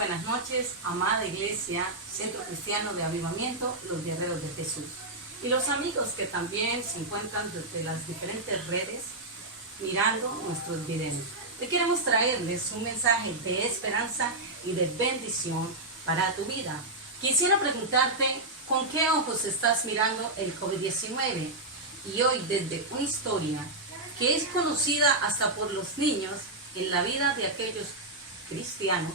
buenas noches, amada Iglesia, Centro Cristiano de Avivamiento, los Guerreros de Jesús. Y los amigos que también se encuentran desde las diferentes redes mirando nuestros videos. Hoy queremos traerles un mensaje de esperanza y de bendición para tu vida. Quisiera preguntarte, ¿con qué ojos estás mirando el COVID-19? Y hoy, desde una historia que es conocida hasta por los niños en la vida de aquellos cristianos,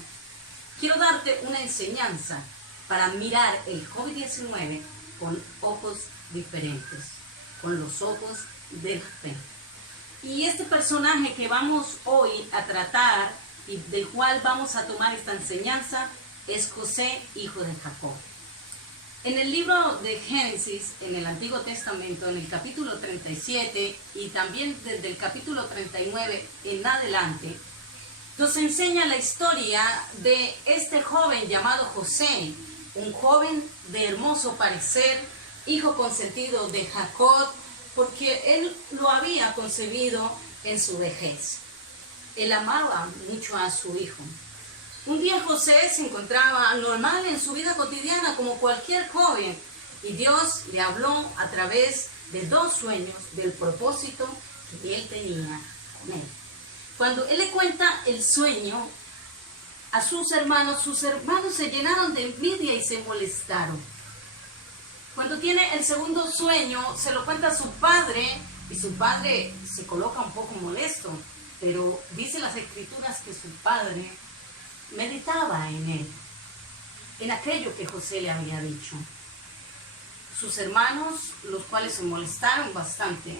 quiero darte una enseñanza para mirar el COVID-19 con ojos diferentes, con los ojos de la fe. Y este personaje que vamos hoy a tratar y del cual vamos a tomar esta enseñanza es José, hijo de Jacob. En el libro de Génesis, en el Antiguo Testamento, en el capítulo 37 y también desde el capítulo 39 en adelante, nos enseña la historia de este joven llamado José, un joven de hermoso parecer, hijo consentido de Jacob, porque él lo había concebido en su vejez. Él amaba mucho a su hijo. Un día José se encontraba normal en su vida cotidiana como cualquier joven, y Dios le habló a través de dos sueños del propósito que él tenía con él. Cuando él le cuenta el sueño a sus hermanos se llenaron de envidia y se molestaron. Cuando tiene el segundo sueño, se lo cuenta a su padre, y su padre se coloca un poco molesto, pero dice las escrituras que su padre meditaba en él, en aquello que José le había dicho. Sus hermanos, los cuales se molestaron bastante,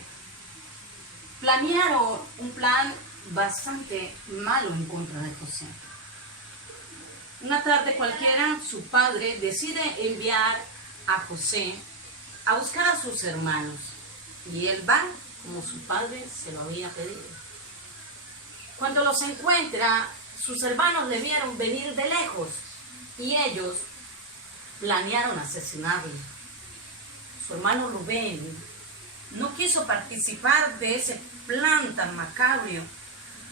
planearon un plan bastante malo en contra de José. Una tarde cualquiera, su padre decide enviar a José a buscar a sus hermanos, y él va como su padre se lo había pedido. Cuando los encuentra, sus hermanos le vieron venir de lejos y ellos planearon asesinarle. Su hermano Rubén no quiso participar de ese plan tan macabro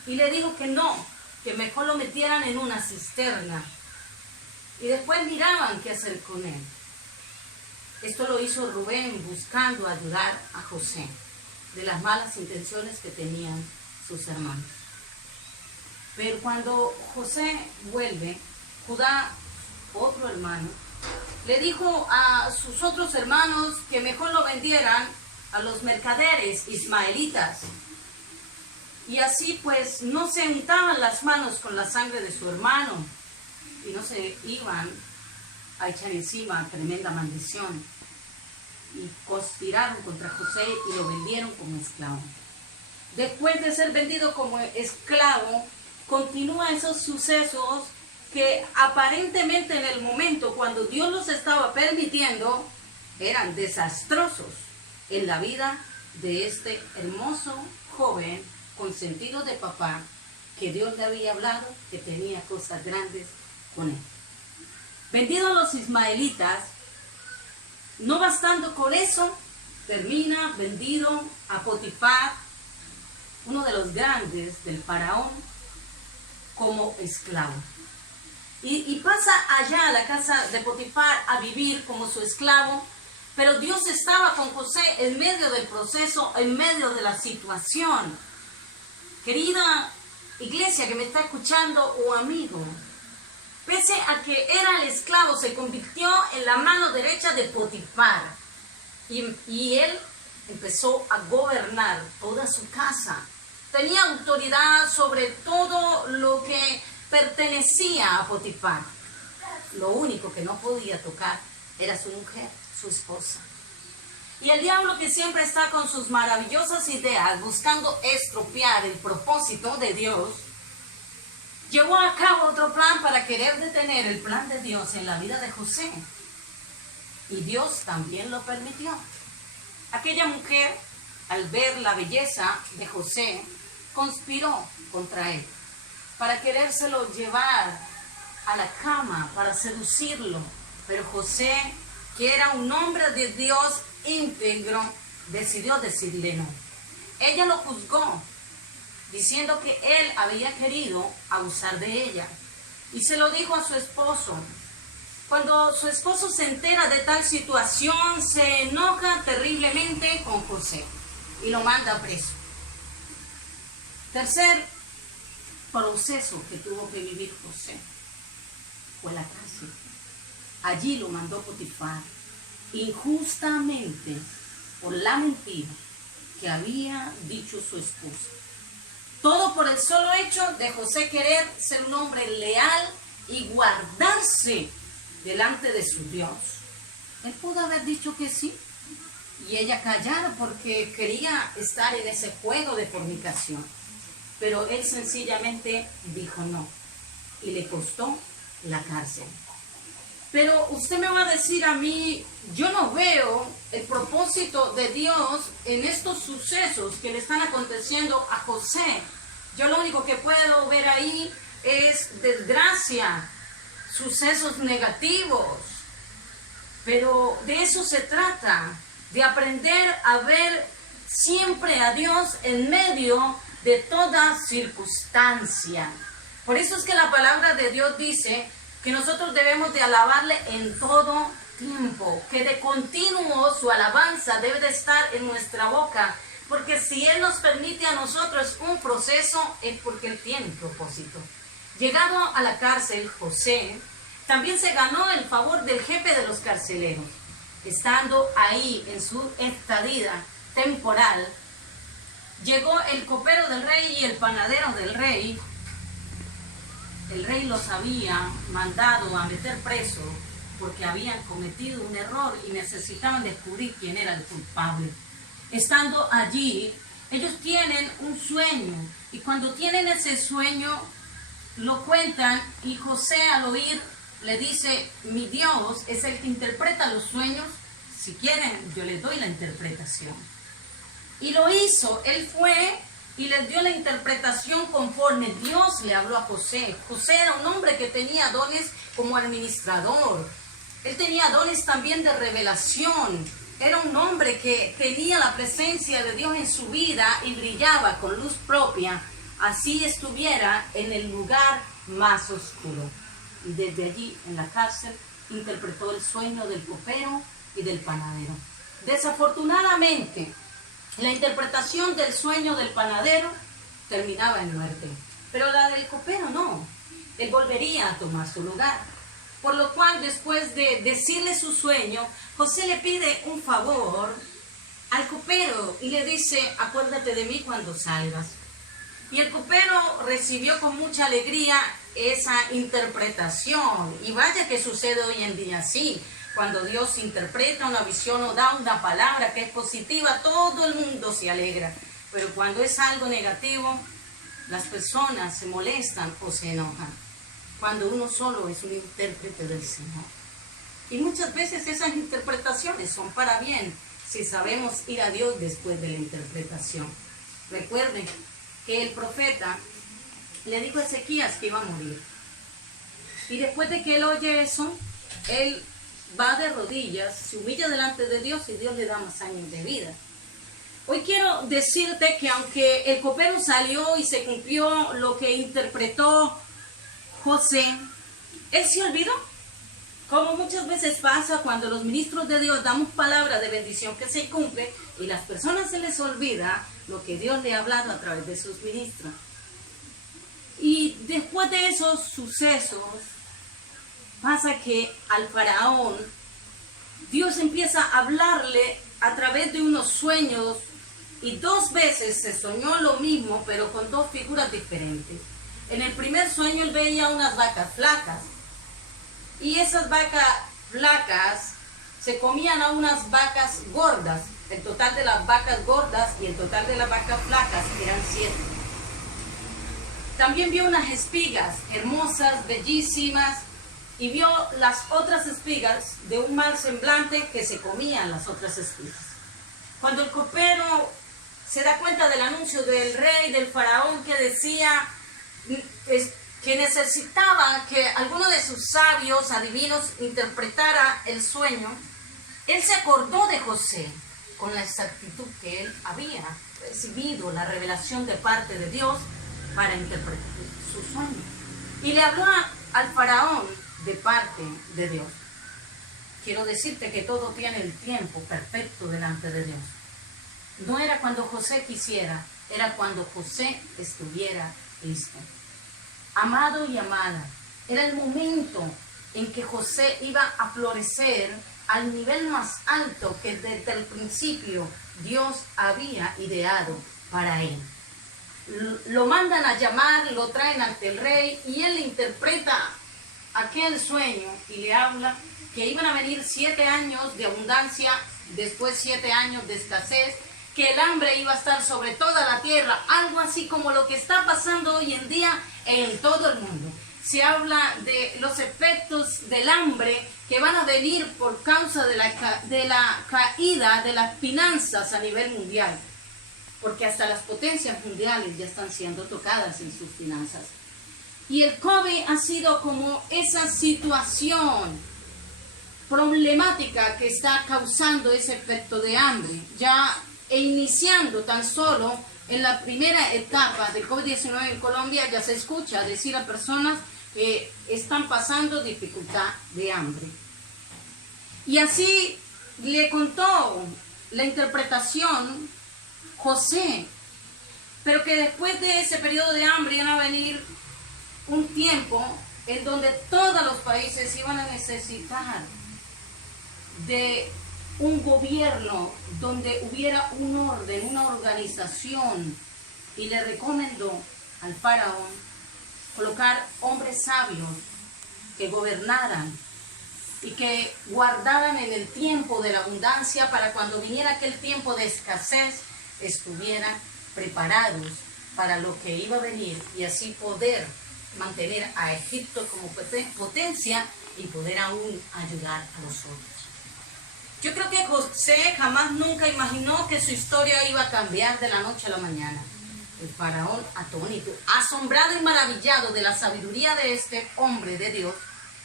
y le dijo que no, que mejor lo metieran en una cisterna y después miraban qué hacer con él. Esto lo hizo Rubén buscando ayudar a José de las malas intenciones que tenían sus hermanos. Pero cuando José vuelve, Judá, otro hermano, le dijo a sus otros hermanos que mejor lo vendieran a los mercaderes ismaelitas. Y así pues no se untaban las manos con la sangre de su hermano y no se iban a echar encima tremenda maldición. Y conspiraron contra José y lo vendieron como esclavo. Después de ser vendido como esclavo, continúan esos sucesos que aparentemente en el momento cuando Dios los estaba permitiendo eran desastrosos en la vida de este hermoso joven consentido de papá, que Dios le había hablado que tenía cosas grandes con él. Vendido a los ismaelitas, no bastando con eso, termina vendido a Potifar, uno de los grandes del faraón, como esclavo. Y pasa allá a la casa de Potifar a vivir como su esclavo, pero Dios estaba con José en medio del proceso, en medio de la situación. Querida iglesia que me está escuchando o amigo, pese a que era el esclavo, se convirtió en la mano derecha de Potifar. Y él empezó a gobernar toda su casa. Tenía autoridad sobre todo lo que pertenecía a Potifar. Lo único que no podía tocar era su mujer, su esposa. Y el diablo, que siempre está con sus maravillosas ideas buscando estropear el propósito de Dios, llevó a cabo otro plan para querer detener el plan de Dios en la vida de José. Y Dios también lo permitió. Aquella mujer, al ver la belleza de José, conspiró contra él para querérselo llevar a la cama, para seducirlo. Pero José, que era un hombre de Dios íntegro, decidió decirle no. Ella lo juzgó, diciendo que él había querido abusar de ella. y se lo dijo a su esposo. Cuando su esposo se entera de tal situación, se enoja terriblemente con José y lo manda preso. Tercer proceso que tuvo que vivir José fue la cárcel. Allí lo mandó Potifar, injustamente, por la mentira que había dicho su esposa. Todo por el solo hecho de José querer ser un hombre leal y guardarse delante de su Dios. Él pudo haber dicho que sí y ella callar porque quería estar en ese juego de fornicación. Pero él sencillamente dijo no y le costó la cárcel. Pero usted me va a decir a mí, yo no veo el propósito de Dios en estos sucesos que le están aconteciendo a José. Yo lo único que puedo ver ahí es desgracia, sucesos negativos. Pero de eso se trata, de aprender a ver siempre a Dios en medio de toda circunstancia. Por eso es que la palabra de Dios dice que nosotros debemos de alabarle en todo tiempo, que de continuo su alabanza debe de estar en nuestra boca, porque si Él nos permite a nosotros un proceso es porque Él tiene un propósito. Llegado a la cárcel, José también se ganó el favor del jefe de los carceleros. Estando ahí en su estadía temporal, llegó el copero del rey y el panadero del rey. El rey los había mandado a meter preso porque habían cometido un error y necesitaban descubrir quién era el culpable. Estando allí, ellos tienen un sueño y cuando tienen ese sueño lo cuentan y José al oír le dice, mi Dios es el que interpreta los sueños, si quieren yo les doy la interpretación. Y lo hizo, él fue y les dio la interpretación conforme Dios le habló a José. José era un hombre que tenía dones como administrador. Él tenía dones también de revelación. Era un hombre que tenía la presencia de Dios en su vida y brillaba con luz propia. Así estuviera en el lugar más oscuro. Y desde allí, en la cárcel, interpretó el sueño del copero y del panadero. Desafortunadamente, la interpretación del sueño del panadero terminaba en muerte, pero la del copero no. Él volvería a tomar su lugar. Por lo cual, después de decirle su sueño, José le pide un favor al copero y le dice, acuérdate de mí cuando salgas. Y el copero recibió con mucha alegría esa interpretación. Y vaya que sucede hoy en día así. Cuando Dios interpreta una visión o da una palabra que es positiva, todo el mundo se alegra. Pero cuando es algo negativo, las personas se molestan o se enojan. Cuando uno solo es un intérprete del Señor. Y muchas veces esas interpretaciones son para bien, si sabemos ir a Dios después de la interpretación. Recuerden que el profeta le dijo a Ezequías que iba a morir. Y después de que él oye eso, él va de rodillas, se humilla delante de Dios y Dios le da más años de vida. Hoy quiero decirte que aunque el copero salió y se cumplió lo que interpretó José, él se olvidó. Como muchas veces pasa cuando los ministros de Dios damos palabra de bendición que se cumple y las personas se les olvida lo que Dios le ha hablado a través de sus ministros. Y después de esos sucesos, pasa que al faraón, Dios empieza a hablarle a través de unos sueños y 2 veces se soñó lo mismo, pero con 2 figuras diferentes. En el primer sueño él veía unas vacas flacas y esas vacas flacas se comían a unas vacas gordas. El total de las vacas gordas y el total de las vacas flacas eran 7. También vio unas espigas hermosas, bellísimas, y vio las otras espigas de un mal semblante que se comían las otras espigas. Cuando el copero se da cuenta del anuncio del rey, del faraón, que decía que necesitaba que alguno de sus sabios adivinos interpretara el sueño, él se acordó de José con la exactitud que él había recibido la revelación de parte de Dios para interpretar su sueño. Y le habló al faraón de parte de Dios. Quiero decirte que todo tiene el tiempo perfecto delante de Dios. No era cuando José quisiera, era cuando José estuviera listo. Amado y amada, era el momento en que José iba a florecer al nivel más alto que desde el principio Dios había ideado para él. Lo mandan a llamar, lo traen ante el rey y él le interpreta aquel sueño y le habla que iban a venir 7 años de abundancia, después 7 años de escasez, que el hambre iba a estar sobre toda la tierra, algo así como lo que está pasando hoy en día en todo el mundo. Se habla de los efectos del hambre que van a venir por causa de la caída de las finanzas a nivel mundial, porque hasta las potencias mundiales ya están siendo tocadas en sus finanzas. Y el COVID ha sido como esa situación problemática que está causando ese efecto de hambre, ya iniciando tan solo en la primera etapa del COVID-19 en Colombia. Ya se escucha decir a personas que están pasando dificultad de hambre. Y así le contó la interpretación José, pero que después de ese periodo de hambre iba a venir un tiempo en donde todos los países iban a necesitar de un gobierno donde hubiera un orden, una organización, y le recomendó al faraón colocar hombres sabios que gobernaran y que guardaran en el tiempo de la abundancia para cuando viniera aquel tiempo de escasez estuvieran preparados para lo que iba a venir y así poder mantener a Egipto como potencia y poder aún ayudar a los otros. Yo creo que José jamás nunca imaginó que su historia iba a cambiar de la noche a la mañana. El faraón, atónito, asombrado y maravillado de la sabiduría de este hombre de Dios,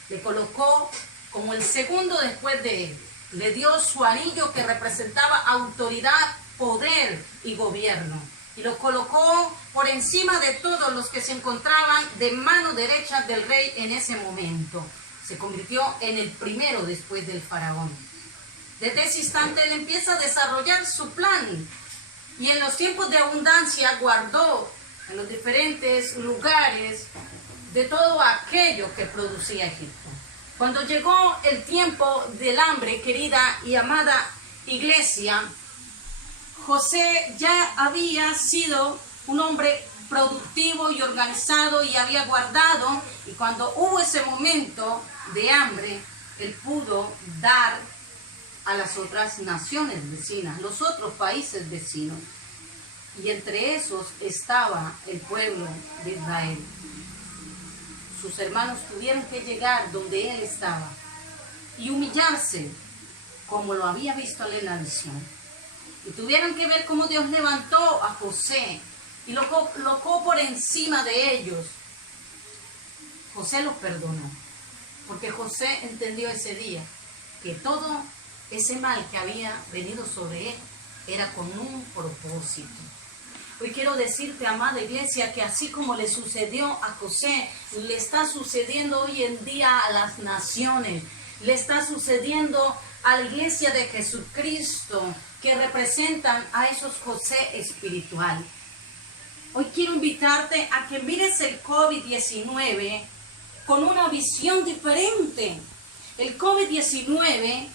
le colocó como el segundo después de él. Le dio su anillo que representaba autoridad, poder y gobierno. Y lo colocó por encima de todos los que se encontraban de mano derecha del rey en ese momento. Se convirtió en el primero después del faraón. Desde ese instante él empieza a desarrollar su plan y en los tiempos de abundancia guardó en los diferentes lugares de todo aquello que producía Egipto. Cuando llegó el tiempo del hambre, querida y amada iglesia, José ya había sido un hombre productivo y organizado y había guardado, y cuando hubo ese momento de hambre, él pudo dar a las otras naciones vecinas, los otros países vecinos. Y entre esos estaba el pueblo de Israel. Sus hermanos tuvieron que llegar donde él estaba y humillarse como lo había visto él en la visión. Y tuvieron que ver cómo Dios levantó a José y lo colocó por encima de ellos. José los perdonó, porque José entendió ese día que todo ese mal que había venido sobre él era con un propósito. Hoy quiero decirte, amada iglesia, que así como le sucedió a José, le está sucediendo hoy en día a las naciones, le está sucediendo a la iglesia de Jesucristo, que representan a esos José espiritual. Hoy quiero invitarte a que mires el COVID-19 con una visión diferente. El COVID-19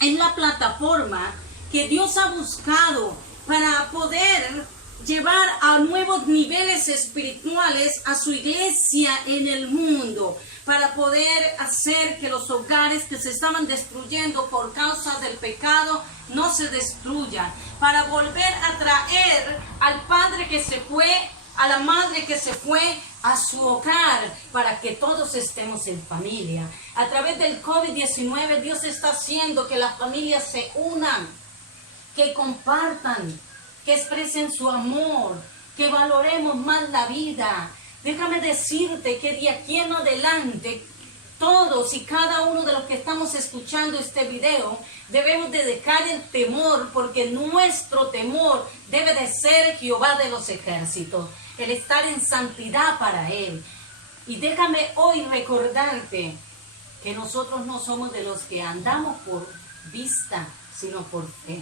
es la plataforma que Dios ha buscado para poder llevar a nuevos niveles espirituales a su iglesia en el mundo, para poder hacer que los hogares que se estaban destruyendo por causa del pecado no se destruyan, para volver a traer al padre que se fue, a la madre que se fue a su hogar, para que todos estemos en familia. A través del COVID-19 Dios está haciendo que las familias se unan, que compartan, que expresen su amor, que valoremos más la vida. Déjame decirte que de aquí en adelante todos y cada uno de los que estamos escuchando este video debemos de dejar el temor, porque nuestro temor debe de ser Jehová de los ejércitos, el estar en santidad para Él. Y déjame hoy recordarte que nosotros no somos de los que andamos por vista, sino por fe.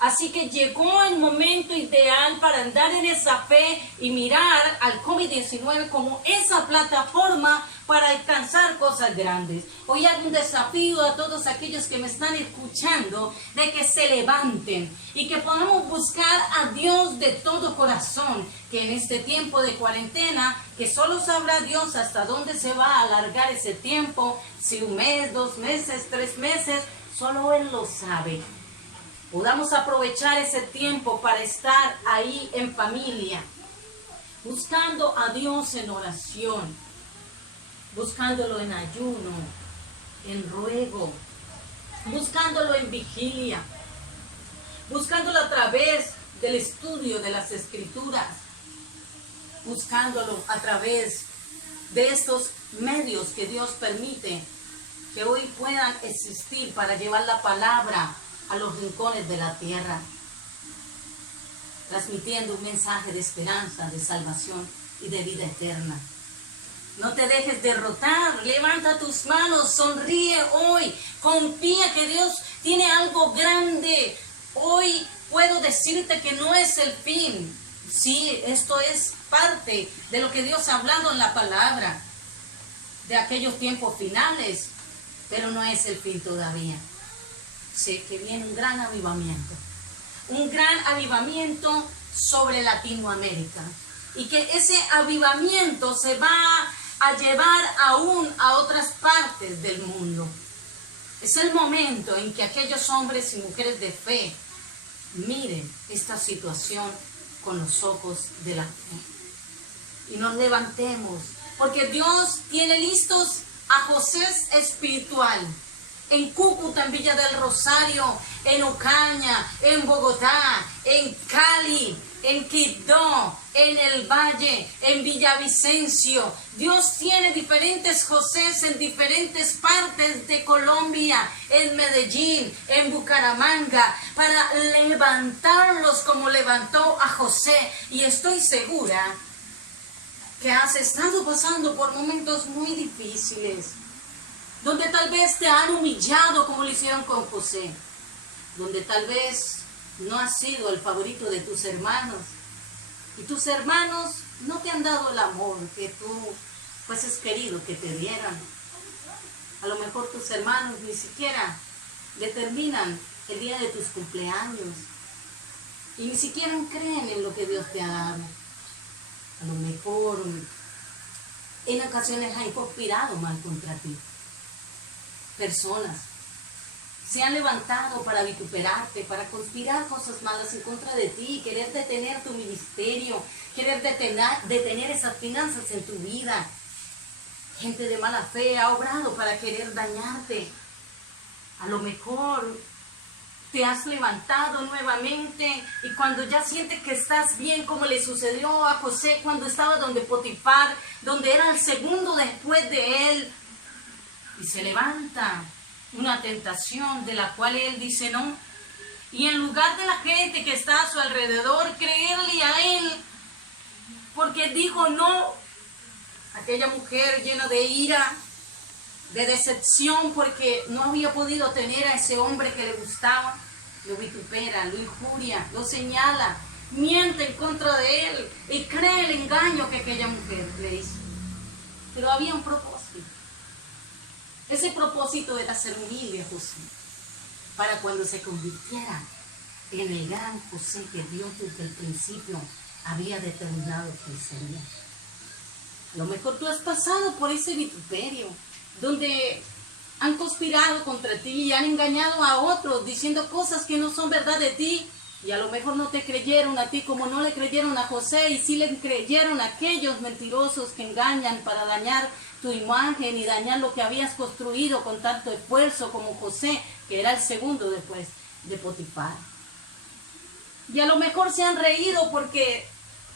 Así que llegó el momento ideal para andar en esa fe y mirar al COVID-19 como esa plataforma para alcanzar cosas grandes. Hoy hago un desafío a todos aquellos que me están escuchando de que se levanten y que podamos buscar a Dios de todo corazón, que en este tiempo de cuarentena, que solo sabrá Dios hasta dónde se va a alargar ese tiempo, si 1 mes, 2 meses, 3 meses, solo Él lo sabe. Podamos aprovechar ese tiempo para estar ahí en familia, buscando a Dios en oración, buscándolo en ayuno, en ruego, buscándolo en vigilia, buscándolo a través del estudio de las Escrituras, buscándolo a través de estos medios que Dios permite que hoy puedan existir para llevar la palabra a los rincones de la tierra, transmitiendo un mensaje de esperanza, de salvación y de vida eterna. No te dejes derrotar, levanta tus manos, sonríe hoy, confía que Dios tiene algo grande. Hoy puedo decirte que no es el fin. Sí, esto es parte de lo que Dios ha hablado en la palabra, de aquellos tiempos finales, pero no es el fin todavía. Sé que viene un gran avivamiento sobre Latinoamérica, y que ese avivamiento se va a llevar aún a otras partes del mundo. Es el momento en que aquellos hombres y mujeres de fe miren esta situación con los ojos de la fe y nos levantemos, porque Dios tiene listos a José espiritual en Cúcuta, en Villa del Rosario, en Ocaña, en Bogotá, en Cali, en Quibdó, en el Valle, en Villavicencio. Dios tiene diferentes Josés en diferentes partes de Colombia, en Medellín, en Bucaramanga, para levantarlos como levantó a José. Y estoy segura que has estado pasando por momentos muy difíciles, donde tal vez te han humillado como lo hicieron con José, donde tal vez no has sido el favorito de tus hermanos, y tus hermanos no te han dado el amor que tú fueses querido que te dieran. A lo mejor tus hermanos ni siquiera determinan el día de tus cumpleaños, y ni siquiera creen en lo que Dios te ha dado. A lo mejor en ocasiones han conspirado mal contra ti. Personas se han levantado para vituperarte, para conspirar cosas malas en contra de ti, querer detener tu ministerio, querer detener esas finanzas en tu vida. Gente de mala fe ha obrado para querer dañarte. A lo mejor te has levantado nuevamente y cuando ya sientes que estás bien, como le sucedió a José cuando estaba donde Potifar, donde era el segundo después de él, y se levanta una tentación de la cual él dice no, y en lugar de la gente que está a su alrededor creerle a él, porque dijo no, aquella mujer llena de ira, de decepción, porque no había podido tener a ese hombre que le gustaba, lo vitupera, lo injuria, lo señala, miente en contra de él y cree el engaño que aquella mujer le hizo. Pero había un propósito. Ese propósito era ser humilde a José, para cuando se convirtiera en el gran José que Dios desde el principio había determinado que sería. A lo mejor tú has pasado por ese vituperio, donde han conspirado contra ti y han engañado a otros diciendo cosas que no son verdad de ti, y a lo mejor no te creyeron a ti como no le creyeron a José, y sí le creyeron a aquellos mentirosos que engañan para dañar tu imagen y dañar lo que habías construido con tanto esfuerzo, como José, que era el segundo después de Potifar. Y a lo mejor se han reído porque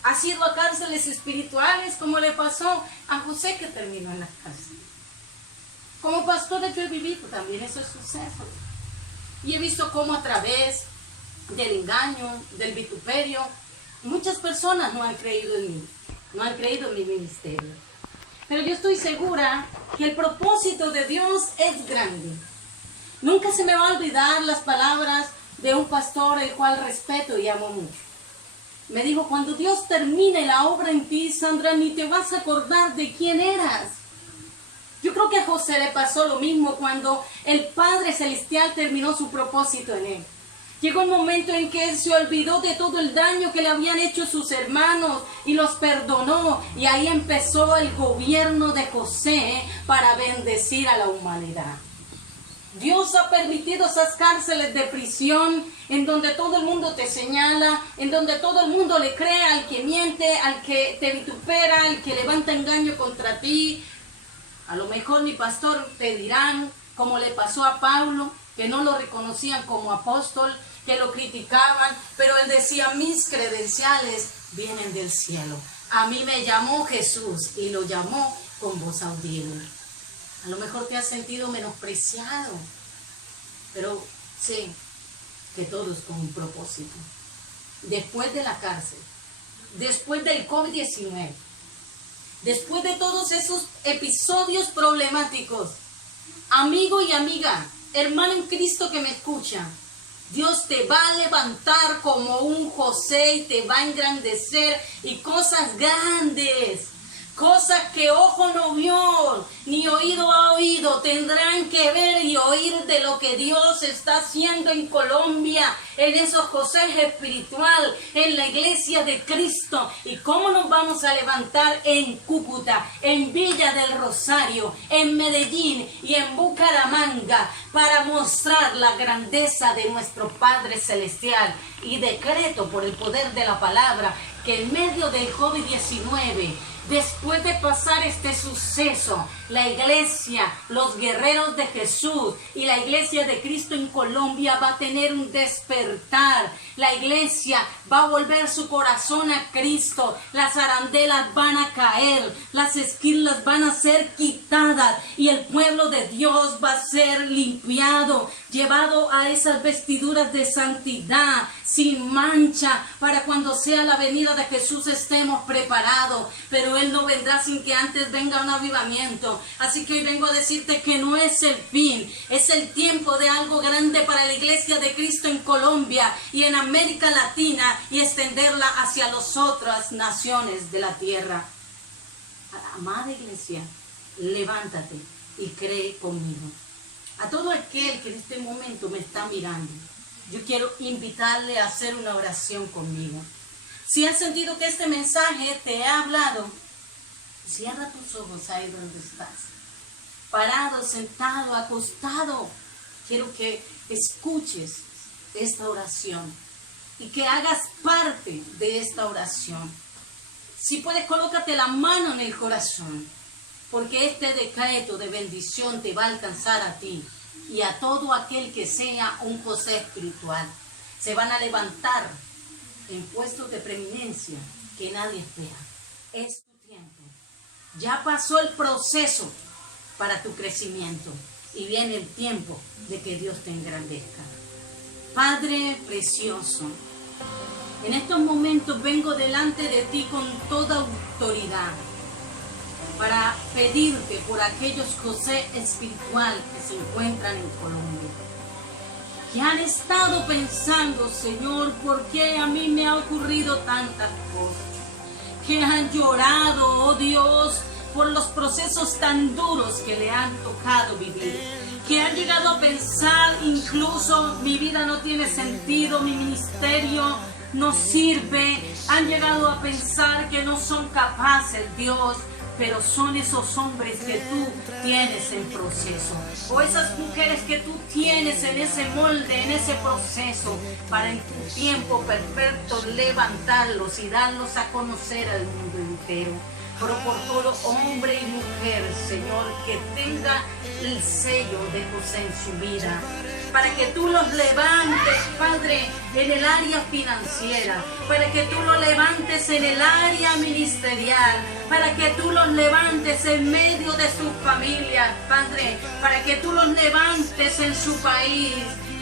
has ido a cárceles espirituales, como le pasó a José, que terminó en la cárcel. Como pastor yo he vivido también esos sucesos, y he visto cómo a través del engaño, del vituperio, muchas personas no han creído en mí, no han creído en mi ministerio. Pero yo estoy segura que el propósito de Dios es grande. Nunca se me va a olvidar las palabras de un pastor el cual respeto y amo mucho. Me dijo, cuando Dios termine la obra en ti, Sandra, ni te vas a acordar de quién eras. Yo creo que a José le pasó lo mismo cuando el Padre Celestial terminó su propósito en él. Llegó un momento en que él se olvidó de todo el daño que le habían hecho sus hermanos y los perdonó. Y ahí empezó el gobierno de José para bendecir a la humanidad. Dios ha permitido esas cárceles de prisión en donde todo el mundo te señala, en donde todo el mundo le cree al que miente, al que te vitupera, al que levanta engaño contra ti. A lo mejor mi pastor te dirán, como le pasó a Pablo, que no lo reconocían como apóstol, que lo criticaban, pero él decía, mis credenciales vienen del cielo. A mí me llamó Jesús y lo llamó con voz audible. A lo mejor te has sentido menospreciado, pero sé que todo es con un propósito. Después de la cárcel, después del COVID-19, después de todos esos episodios problemáticos, amigo y amiga, hermano en Cristo que me escucha, Dios te va a levantar como un José y te va a engrandecer, y cosas grandes, cosas que ojo no vio, ni oído ha oído, tendrán que ver y oír de lo que Dios está haciendo en Colombia, en esos José espiritual, en la iglesia de Cristo. Y cómo nos vamos a levantar en Cúcuta, en Villa del Rosario, en Medellín y en Bucaramanga para mostrar la grandeza de nuestro Padre Celestial. Y decreto por el poder de la palabra que en medio del COVID-19, después de pasar este suceso, la iglesia, los guerreros de Jesús y la iglesia de Cristo en Colombia va a tener un despertar. La iglesia va a volver su corazón a Cristo. Las arandelas van a caer, las esquirlas van a ser quitadas y el pueblo de Dios va a ser limpiado, llevado a esas vestiduras de santidad, sin mancha, para cuando sea la venida de Jesús estemos preparados. Pero Él no vendrá sin que antes venga un avivamiento. Así que hoy vengo a decirte que no es el fin, es el tiempo de algo grande para la iglesia de Cristo en Colombia y en América Latina, y extenderla hacia las otras naciones de la tierra. Amada iglesia, levántate y cree conmigo. A todo aquel que en este momento me está mirando, yo quiero invitarle a hacer una oración conmigo. Si has sentido que este mensaje te ha hablado, cierra tus ojos ahí donde estás. Parado, sentado, acostado. Quiero que escuches esta oración y que hagas parte de esta oración. Si puedes, colócate la mano en el corazón, porque este decreto de bendición te va a alcanzar a ti y a todo aquel que sea un José espiritual. Se van a levantar en puestos de preeminencia que nadie espera. Es tu tiempo. Ya pasó el proceso para tu crecimiento y viene el tiempo de que Dios te engrandezca. Padre precioso, en estos momentos vengo delante de ti con toda autoridad para pedirte por aquellos José espiritual que se encuentran en Colombia, que han estado pensando, Señor, ¿por qué a mí me ha ocurrido tantas cosas? Que han llorado, oh Dios, por los procesos tan duros que le han tocado vivir, que han llegado a pensar incluso mi vida no tiene sentido, mi ministerio no sirve, han llegado a pensar que no son capaces, Dios, pero son esos hombres que tú tienes en proceso, o esas mujeres que tú tienes en ese molde, en ese proceso, para en tu tiempo perfecto levantarlos y darlos a conocer al mundo entero. Pero por todo hombre y mujer, Señor, que tenga el sello de José en su vida, para que tú los levantes, Padre, en el área financiera, para que tú los levantes en el área ministerial, para que tú los levantes en medio de sus familias, Padre, para que tú los levantes en su país,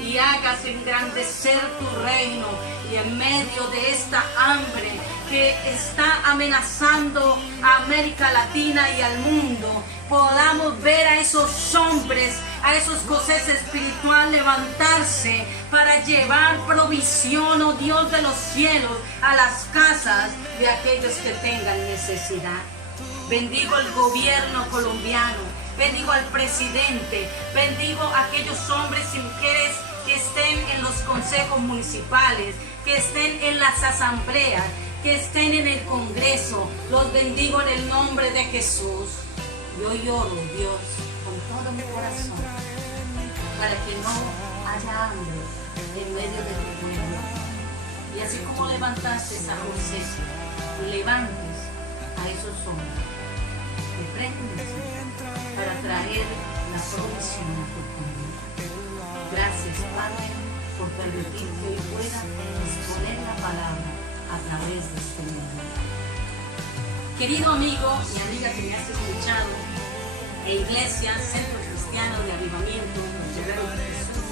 y hagas engrandecer tu reino. Y en medio de esta hambre que está amenazando a América Latina y al mundo, podamos ver a esos hombres, a esos José espiritual levantarse para llevar provisión, oh Dios de los cielos, a las casas de aquellos que tengan necesidad. Bendigo el gobierno colombiano, bendigo al presidente, bendigo a aquellos hombres y mujeres que estén en los consejos municipales, que estén en las asambleas, que estén en el Congreso. Los bendigo en el nombre de Jesús. Yo lloro, Dios, con todo mi corazón, para que no haya hambre en medio de tu pueblo. Y así como levantaste a José, levantes a esos hombres que prenden para traer la provisión a tu pueblo. Gracias, Padre, por permitir que hoy pueda exponer la palabra a través de este medio. Querido amigo y amiga que me has escuchado, Iglesia, Centro Cristiano de Avivamiento, Guerreros de Jesús,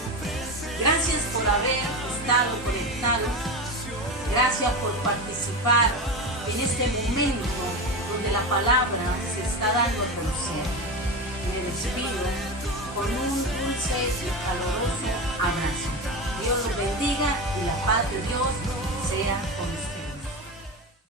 gracias por haber estado conectado, gracias por participar en este momento donde la palabra se está dando a conocer. Me despido con un dulce y caloroso abrazo. Dios los bendiga y la paz de Dios sea con ustedes.